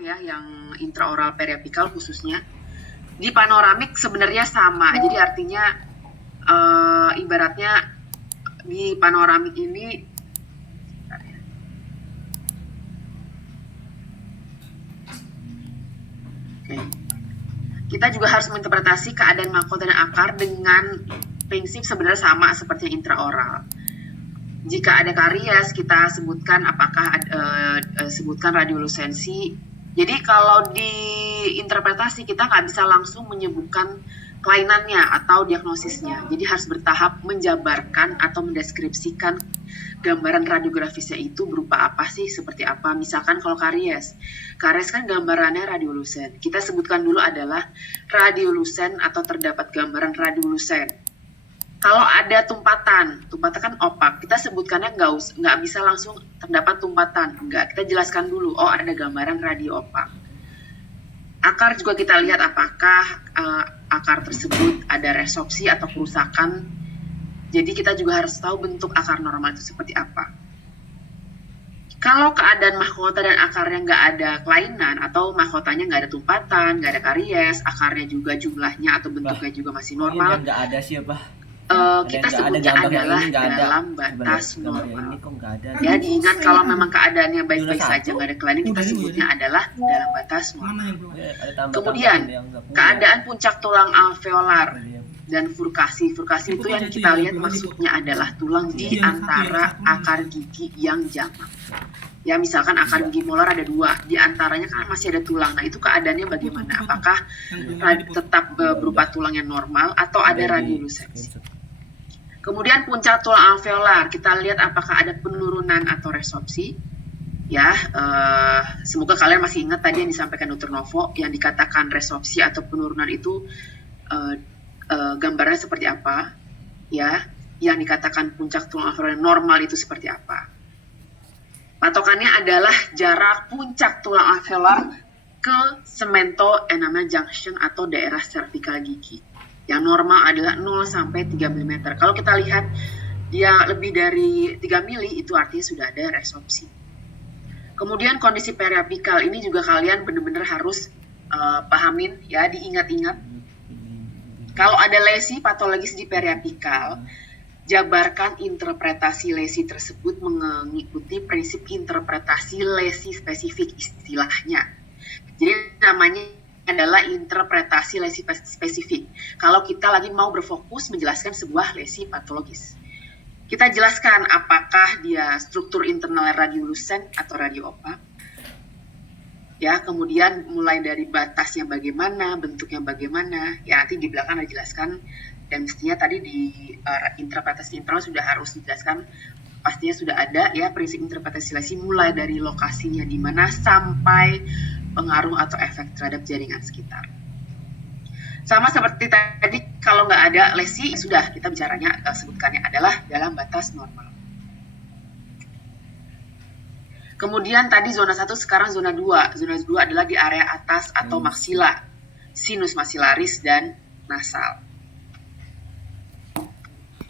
ya, yang intraoral periapikal khususnya. Di panoramik sebenarnya sama, jadi artinya ibaratnya di panoramik ini kita juga harus menginterpretasi keadaan mahkota dan akar dengan prinsip sebenarnya sama seperti intraoral. Jika ada karies, kita sebutkan sebutkan radiolusensi. Jadi kalau di interpretasi kita nggak bisa langsung menyebutkan kelainannya atau diagnosisnya. Jadi harus bertahap menjabarkan atau mendeskripsikan gambaran radiografisnya itu berupa apa sih, seperti apa. Misalkan kalau karies kan gambarannya radiolusen. Kita sebutkan dulu adalah radiolusen atau terdapat gambaran radiolusen. Kalau ada tumpatan kan opak, kita sebutkannya nggak bisa langsung terdapat tumpatan, enggak, kita jelaskan dulu, oh ada gambaran radio opak. Akar juga kita lihat apakah akar tersebut ada resorpsi atau kerusakan, jadi kita juga harus tahu bentuk akar normal itu seperti apa. Kalau keadaan mahkota dan akarnya nggak ada kelainan atau mahkotanya nggak ada tumpatan, nggak ada karies, akarnya juga jumlahnya atau bentuknya juga masih normal, nggak ada sih apa? Kita sebutnya adalah dalam batas normal. Ya, diingat kalau memang keadaannya baik-baik saja, nggak ada kelainan, kita sebutnya adalah dalam batas normal. Kemudian, keadaan puncak tulang alveolar dan furkasi. Furkasi itu yang kita lihat maksudnya adalah tulang di antara akar gigi yang jamak. Ya, misalkan akar gigi molar ada 2, di antaranya kan masih ada tulang. Nah, itu keadaannya bagaimana? Apakah tetap berupa tulang yang normal atau ada radiolusensi? Kemudian puncak tulang alveolar, kita lihat apakah ada penurunan atau resorpsi. Ya, semoga kalian masih ingat tadi yang disampaikan Dr. Novo, yang dikatakan resorpsi atau penurunan itu gambarnya seperti apa. Ya, yang dikatakan puncak tulang alveolar normal itu seperti apa. Patokannya adalah jarak puncak tulang alveolar ke cemento enamel junction atau daerah cervical gigi. Yang normal adalah 0 sampai 3 mm. Kalau kita lihat dia lebih dari 3 mm, itu artinya sudah ada resorpsi. Kemudian kondisi periapikal ini juga kalian benar-benar harus pahamin ya, diingat-ingat. Kalau ada lesi patologis di periapikal, jabarkan interpretasi lesi tersebut mengikuti prinsip interpretasi lesi spesifik istilahnya. Jadi namanya adalah interpretasi lesi spesifik. Kalau kita lagi mau berfokus menjelaskan sebuah lesi patologis, kita jelaskan apakah dia struktur internal radiolusen atau radio opak. Ya, kemudian mulai dari batasnya bagaimana, bentuknya bagaimana. Ya, nanti di belakang ada jelaskan, dan mestinya tadi di interpretasi internal sudah harus dijelaskan. Pastinya sudah ada ya prinsip interpretasi lesi mulai dari lokasinya di mana sampai pengaruh atau efek terhadap jaringan sekitar. Sama seperti tadi, kalau nggak ada lesi, sudah kita bicaranya sebutkannya adalah dalam batas normal. Kemudian tadi zona 1, sekarang zona 2. Zona 2 adalah di area atas atau maksila, sinus maksilaris dan nasal.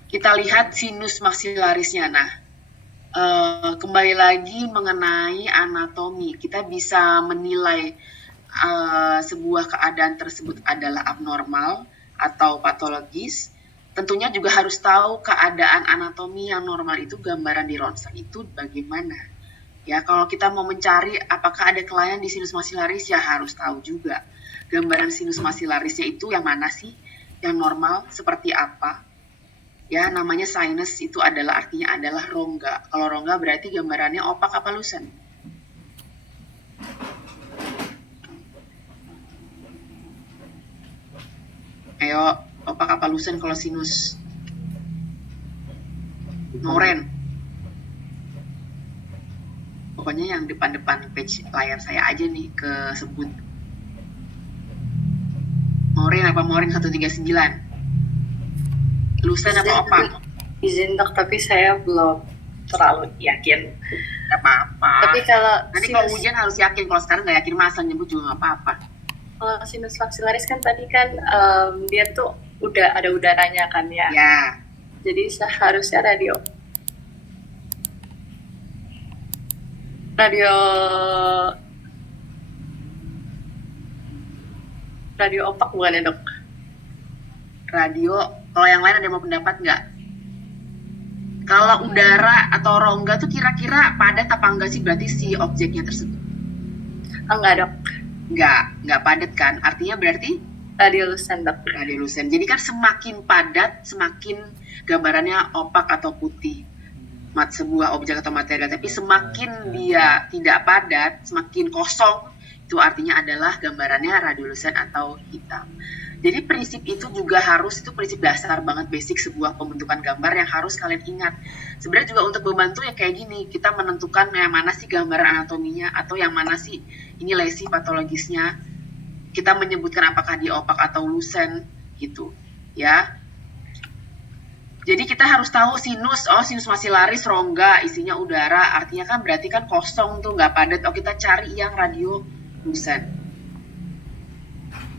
Kita lihat sinus maksilarisnya. Nah, kembali lagi mengenai anatomi, kita bisa menilai sebuah keadaan tersebut adalah abnormal atau patologis. Tentunya juga harus tahu keadaan anatomi yang normal itu, gambaran di ronsen itu bagaimana. Ya, kalau kita mau mencari apakah ada kelainan di sinus maksilaris, ya harus tahu juga gambaran sinus maksilarisnya itu yang mana sih, yang normal seperti apa. Ya, namanya sinus itu adalah artinya adalah rongga. Kalau rongga berarti gambarannya opak apa lusen? Ayo, opak apa lusen kalau sinus? Noren. Pokoknya yang depan-depan page layar saya aja nih kesebut. Noren apa Moren 139? Lusen apa opak? Izin dok, tapi saya belum terlalu yakin. Gak apa-apa. Tapi kalau nanti kalau ujian harus yakin. Kalau sekarang nggak yakin, masa nyebut juga nggak apa-apa. Kalau sinus maksilaris kan tadi kan dia tuh udah ada udaranya kan ya. Ya. Jadi seharusnya radio Radio opak bukan ya dok? Radio, kalau yang lain ada yang mau pendapat nggak? Kalau udara atau rongga tuh kira-kira padat apa enggak sih berarti si objeknya tersebut? Enggak dok, Nggak padat kan? Artinya berarti radiolucent dok. radiolucent. Jadi kan semakin padat, semakin gambarannya opak atau putih. Sebuah objek atau material. Tapi semakin dia tidak padat, semakin kosong, itu artinya adalah gambarannya radiolucent atau hitam. Jadi prinsip itu juga harus, itu prinsip dasar banget basic sebuah pembentukan gambar yang harus kalian ingat. Sebenarnya juga untuk membantu ya kayak gini, kita menentukan yang mana sih gambaran anatominya atau yang mana sih ini lesi patologisnya. Kita menyebutkan apakah dia opak atau lucent gitu, ya. Jadi kita harus tahu sinus, sinus maxillaris rongga, isinya udara, artinya kan berarti kan kosong tuh, nggak padat. Kita cari yang radiolucent.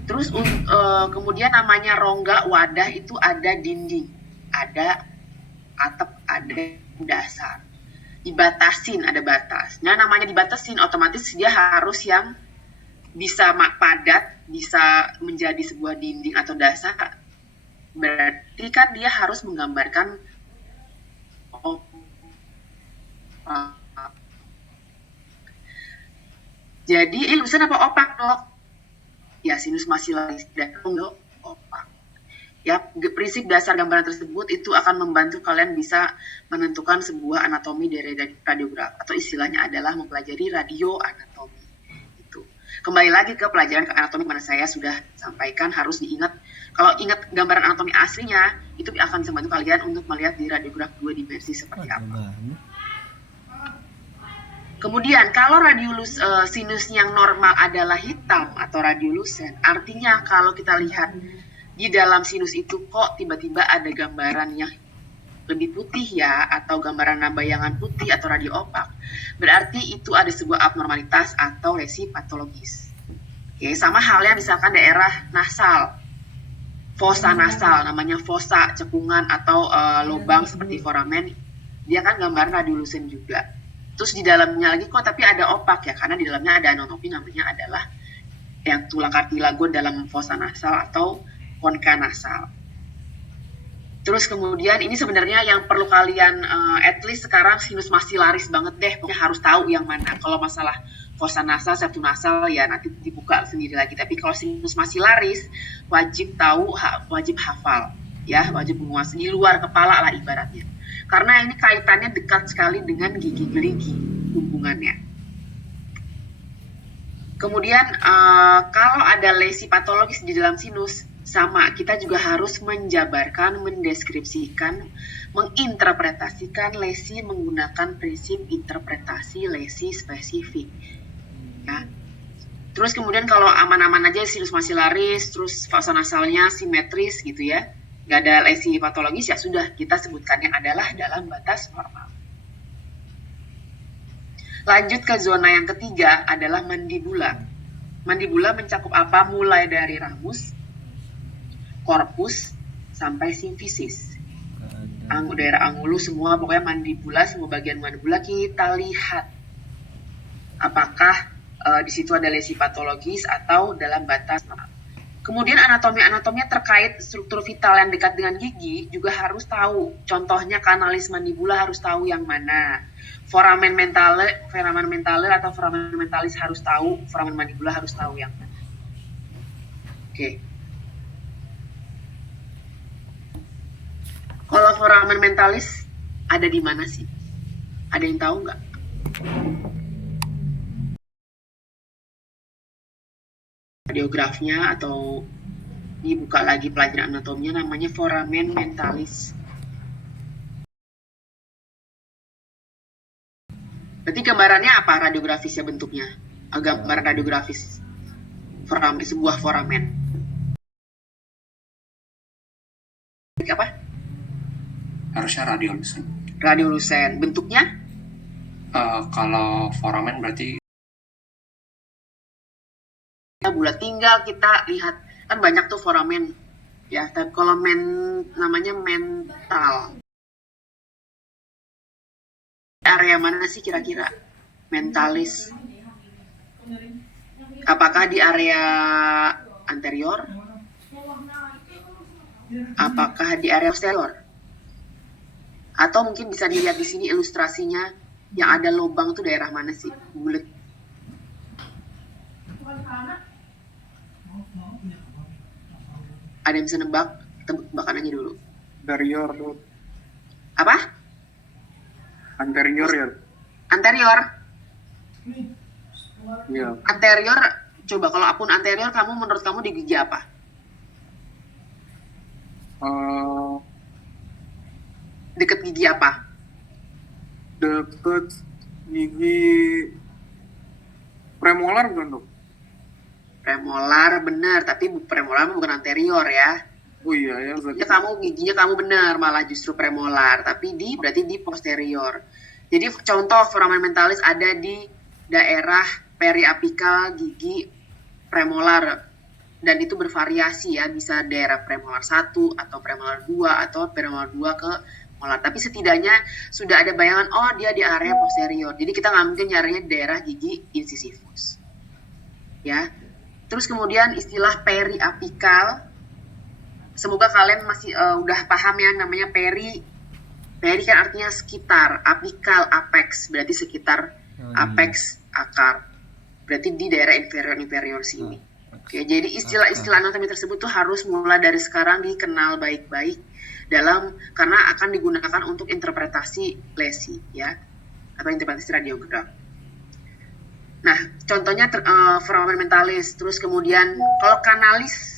Terus kemudian namanya rongga wadah itu ada dinding, ada atap, ada dasar. Dibatasin, ada batas. Nah namanya dibatasin, otomatis dia harus yang bisa padat, bisa menjadi sebuah dinding atau dasar. Berarti kan dia harus menggambarkan jadi lucent apa opak dok? Ya sinus maxillaris dan rongga opak. Ya, prinsip dasar gambaran tersebut itu akan membantu kalian bisa menentukan sebuah anatomi dari radiograf atau istilahnya adalah mempelajari radioanatomi. Itu. Kembali lagi ke pelajaran anatomi mana saya sudah sampaikan harus diingat. Kalau ingat gambaran anatomi aslinya, itu akan membantu kalian untuk melihat di radiograf 2 dimensi seperti apa. Kemudian kalau sinus yang normal adalah hitam atau radiolucent, artinya kalau kita lihat di dalam sinus itu kok tiba-tiba ada gambaran yang lebih putih ya, atau gambaran bayangan putih atau radio opak, berarti itu ada sebuah abnormalitas atau lesi patologis. Oke, sama halnya misalkan daerah nasal, fossa nasal, namanya fossa, cekungan atau lubang seperti foramen, dia kan gambaran radiolucent juga. Terus di dalamnya lagi kok tapi ada opak ya, karena di dalamnya ada anatomi namanya adalah yang tulang kartilago dalam fossa nasal atau konka nasal. Terus kemudian ini sebenarnya yang perlu kalian at least sekarang sinus maxillaris banget deh, pokoknya harus tahu yang mana. Kalau masalah fossa nasal, septum nasal ya nanti dibuka sendiri lagi. Tapi kalau sinus maxillaris wajib tahu, wajib hafal ya, wajib menguasai di luar kepala lah ibaratnya. Karena ini kaitannya dekat sekali dengan gigi gerigi hubungannya. Kemudian kalau ada lesi patologis di dalam sinus, sama kita juga harus menjabarkan, mendeskripsikan, menginterpretasikan lesi menggunakan prinsip interpretasi lesi spesifik. Ya. Terus kemudian kalau aman-aman aja sinus maxillaris, terus fossa nasalnya simetris gitu ya, nggak ada lesi patologis, ya sudah kita sebutkannya adalah dalam batas normal. Lanjut ke zona yang ketiga adalah mandibula. Mandibula mencakup apa? Mulai dari ramus, korpus, sampai simfisis. Daerah angulus semua, pokoknya mandibula, semua bagian mandibula kita lihat. Apakah di situ ada lesi patologis atau dalam batas normal. Kemudian anatomi-anatominya terkait struktur vital yang dekat dengan gigi juga harus tahu. Contohnya kanalis mandibula harus tahu yang mana. Foramen mentalis atau foramen mentalis harus tahu. Foramen mandibula harus tahu yang mana. Oke. Kalau foramen mentalis ada di mana sih? Ada yang tahu nggak? Radiografnya atau dibuka lagi pelajaran anatominya, namanya foramen mentalis. Berarti gambarannya apa radiografisnya bentuknya? Gambaran radiografis sebuah foramen. Apa? Harusnya radiolucent. Radiolucent. Bentuknya? Kalau foramen berarti bulat. Tinggal kita lihat, kan banyak tuh foramen ya, tapi kalau namanya mental, area mana sih kira-kira mentalis? Apakah di area anterior? Apakah di area posterior? Atau mungkin bisa dilihat di sini ilustrasinya, yang ada lubang tuh daerah mana sih? Bulat. Ada yang bisa nebak? Tebak-tebakan aja dulu. Anterior tuh. Apa? Anterior ya. Anterior. Iya. Anterior, coba kalau apun anterior, menurut kamu di gigi apa? Eh, Deket gigi apa? deket gigi premolar bukan dok? Premolar, benar. Tapi premolar bukan anterior ya. Oh iya ya. Berarti. Ya, giginya kamu benar, malah justru premolar. Tapi berarti di posterior. Jadi contoh foramen mentalis ada di daerah periapikal gigi premolar. Dan itu bervariasi ya, bisa daerah premolar 1 atau premolar 2 atau premolar 2 ke molar. Tapi setidaknya sudah ada bayangan, oh dia di area posterior. Jadi kita nggak mungkin nyarinya di daerah gigi incisivus. Ya. Terus kemudian istilah periapikal. Semoga kalian masih udah paham ya namanya peri. Peri kan artinya sekitar, apikal, apex, berarti sekitar apex, akar. Berarti di daerah inferior sini. Oke, jadi istilah-istilah anatomi tersebut tuh harus mulai dari sekarang dikenal baik-baik karena akan digunakan untuk interpretasi lesi ya, atau interpretasi radiogram. Nah, contohnya foramen mentalis, terus kemudian kalau kanalis